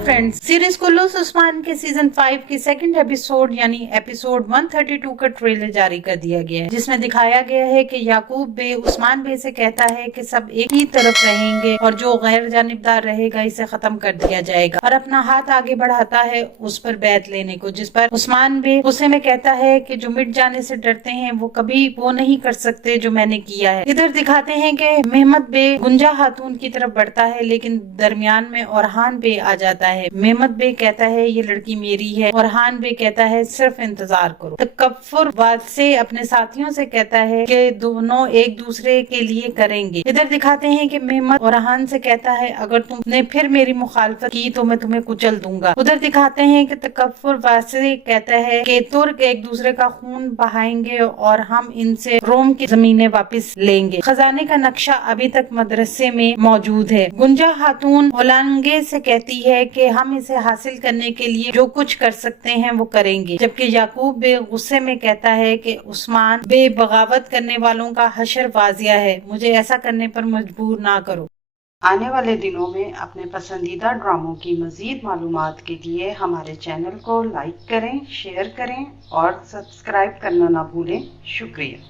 Friends, series कुल्लूस Usman के season 5 की second episode यानी एपिसोड 132 का ट्रेलर जारी कर दिया गया है, जिसमें दिखाया गया है कि याकूब बे उस्मान बे से कहता है कि सब एक ही तरफ रहेंगे और जो गैर जानिबदार रहेगा इसे खत्म कर दिया जाएगा, और अपना हाथ आगे बढ़ाता है उस पर बैत लेने को, जिस पर उस्मान बे गुस्से में कहता है कि जो मिट जाने से डरते हैं वो कभी वो नहीं कर सकते जो मैंने किया है। इधर दिखाते हैं कि मेहमद बे गुंजा खातून की तरफ बढ़ता है, लेकिन दरमियान में औरहान बे आ जाता है। मेहमद बे कहता है ये लड़की मेरी है, औरहान बे कहता है सिर्फ इंतजार करो। तकफ्फुर बाद से अपने साथियों से कहता है कि दोनों एक दूसरे के लिए करेंगे। इधर दिखाते हैं कि मेहमद औरहान से कहता है अगर तुमने फिर मेरी मुखालफत की तो मैं तुम्हें कुचल दूंगा। उधर दिखाते हैं कि तकफ्फुर बाद से कहता है कि तुर्क एक दूसरे का खून बहाएंगे और हम इनसे रोम की जमीनें वापस लेंगे। खजाने का नक्शा अभी तक मदरसे में मौजूद है। गुंजा खातून ओलांगे से कहती है कि हम इसे हासिल करने के लिए जो कुछ कर सकते हैं वो करेंगे, जबकि याकूब बे गुस्से में कहता है कि उस्मान बे बगावत करने वालों का हशर वाजिया है, मुझे ऐसा करने पर मजबूर ना करो। आने वाले दिनों में अपने पसंदीदा ड्रामों की मजीद मालूमात के लिए हमारे चैनल को लाइक करें, शेयर करें और सब्सक्राइब करना ना भूलें। शुक्रिया।